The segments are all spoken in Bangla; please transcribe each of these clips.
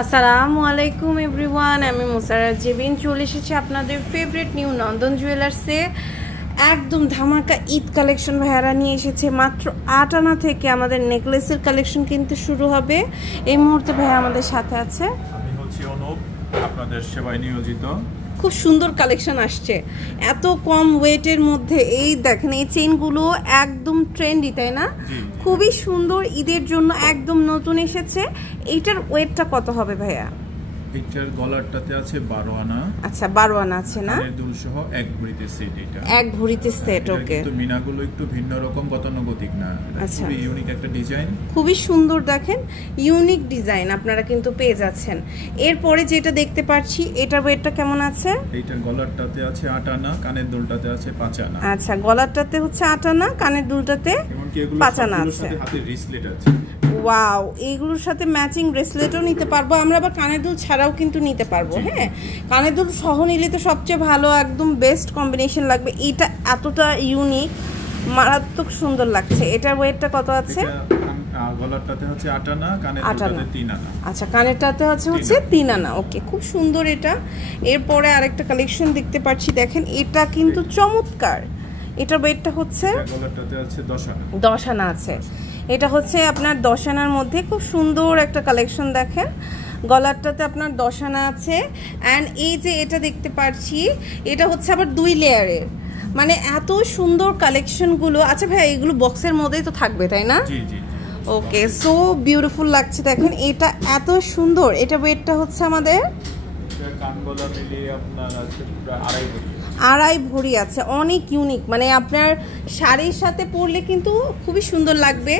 আসসালামু আলাইকুম এভরিওয়ান, আমি মুসারাত জেবিন চলে এসেছি আপনাদের ফেভারিট নিউ নন্দন জুয়েলার্সে। একদম ধামাকা ঈদ কালেকশন ভাইয়ারা নিয়ে এসেছে। মাত্র 8 আনা থেকে আমাদের নেকলেসের কালেকশন কিন্তু শুরু হবে। এই মুহূর্তে ভাইয়া আমাদের সাথে আছে, আমি হচ্ছি অনুপ, আপনাদের সেবায় নিয়োজিত। খুব সুন্দর কালেকশন আসছে এত কম ওয়েটের মধ্যে। এই দেখেন এই চেইনগুলো একদম ট্রেন্ডি, তাই না? খুবই সুন্দর, ঈদের জন্য একদম নতুন এসেছে। এইটার ওয়েটটা কত হবে ভাইয়া? এটার গলারটাতে আছে 12 আনা। আচ্ছা 12 আনা আছে না? দুল সহ এক ভরিতে সেট। এটা এক ভরিতে সেট। ওকে, কিন্তু মিনাগুলো একটু ভিন্ন রকম, গতানুগতিক না। আচ্ছা, খুবই ইউনিক একটা ডিজাইন, খুবই সুন্দর। দেখেন ইউনিক ডিজাইন আপনারা কিন্তু পেয়ে যাচ্ছেন। এরপরে যেটা দেখতে পাচ্ছি এটার ওয়েটটা কেমন আছে? এইটার গলারটাতে আছে 8 আনা, কানের দুলটাতে আছে 5 আনা। আচ্ছা, গলারটাতে হচ্ছে 8 আনা, কানের দুলটাতে 5 আনা আছে। হাতের রিসলেট আছে। ওয়াও, এইগুলোর সাথে ম্যাচিং ব্রেসলেটও নিতে পারবো আমরা, আবার কানের দুল ছাড়াও কিন্তু নিতে পারবো। হ্যাঁ, কানের দুল সহ নিলে তো সবচেয়ে ভালো, একদম বেস্ট কম্বিনেশন লাগবে। এটা এতটা ইউনিক, মারাত্মক সুন্দর লাগছে। এটার ওয়েটটা কত আছে? গলারটাতে হচ্ছে 8 আনা, কানের দুলটাতে 3 আনা। আচ্ছা, কানেরটাতে হচ্ছে 3 আনা। ওকে, খুব সুন্দর এটা। এরপরে আরেকটা কালেকশন দেখতে পাচ্ছি, দেখেন এটা কিন্তু চমৎকার। এটার ওয়েটটা হচ্ছে, গলারটাতে আছে 10 আনা। 10 আনা আছে। এটা হচ্ছে আপনার 10 আনার মধ্যে খুব সুন্দর একটা কালেকশন। দেখেন গলারটাতে আপনার 10 আনা আছে। অ্যান্ড এই যে এটা দেখতে পাচ্ছি, এটা হচ্ছে আবার 2 লেয়ারের। মানে এত সুন্দর কালেকশনগুলো। আচ্ছা ভাই, এগুলো বক্সের মধ্যেই তো থাকবে, তাই না? জি জি। ওকে, সো বিউটিফুল লাগছে। দেখেন এটা এত সুন্দর। এটা ওয়েটটা হচ্ছে আমাদের, কান গলা মিলিয়ে আপনার আছে প্রায় 2.5 ভরি। 2.5 ভরি আছে। অনেক ইউনিক, মানে আপনার শাড়ির সাথে পরলে কিন্তু খুবই সুন্দর লাগবে।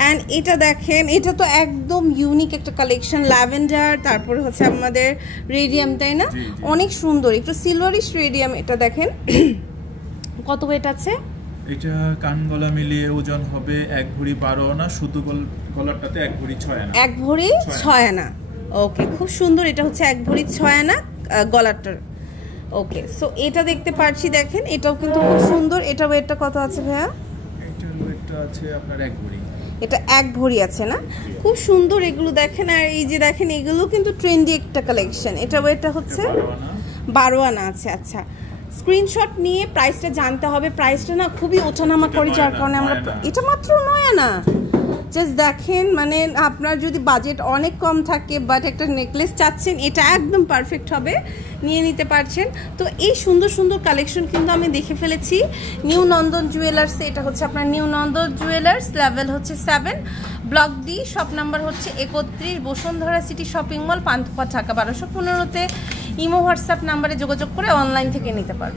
অ্যান্ড এটা দেখেন, এটা তো একদম ইউনিক একটা কালেকশন। ল্যাভেন্ডার, তারপরে হচ্ছে আমাদের রেডিয়াম, তাই না? অনেক সুন্দর, একটু সিলভারিশ রেডিয়াম। এটা দেখেন কত ওয়েট আছে? এটা কান গলা মিলিয়ে ওজন হবে 1 ভরি 12 আনা। শুধু গলারটাতে 1 ভরি 6 আনা। 1 ভরি 6 আনা। ওকে, খুব সুন্দর। এটা হচ্ছে 1 ভরি 6 আনা গলারটার। ওকে, সো এটা দেখতে পাচ্ছি, দেখেন এটাও কিন্তু খুব সুন্দর। এটা ওয়েটটা কত আছে ভাইয়া? এটার ওয়েটটা আছে আপনার 1 ভরি। এটা 1 ভরি আছে না? খুব সুন্দর এগুলো দেখেন। আর এই যে দেখেন, এগুলো কিন্তু ট্রেন্ডি একটা কালেকশন। এটা ওয়েটটা হচ্ছে 12 আনা আছে। আচ্ছা, স্ক্রিনশট নিয়ে প্রাইসটা জানতে হবে। প্রাইসটা না খুবই ওঠানামা করে, যার কারণে আমরা, এটা মাত্র 9 আনা। জাস্ট দেখেন, মানে আপনার যদি বাজেট অনেক কম থাকে বাট একটা নেকলেস চাচ্ছেন, এটা একদম পারফেক্ট হবে, নিয়ে নিতে পারছেন। তো এই সুন্দর সুন্দর কালেকশন কিন্তু আমি দেখে ফেলেছি নিউ নন্দন জুয়েলার্সে। এটা হচ্ছে আপনার নিউ নন্দন জুয়েলার্স, লেভেল হচ্ছে 7, ব্লক ডি, শপ নাম্বার হচ্ছে 31, Bashundhara city shopping mall, Panthapath, Dhaka 1215-তে। ইমো হোয়াটসঅ্যাপ নাম্বারে যোগাযোগ করে অনলাইন থেকে নিতে পারবেন।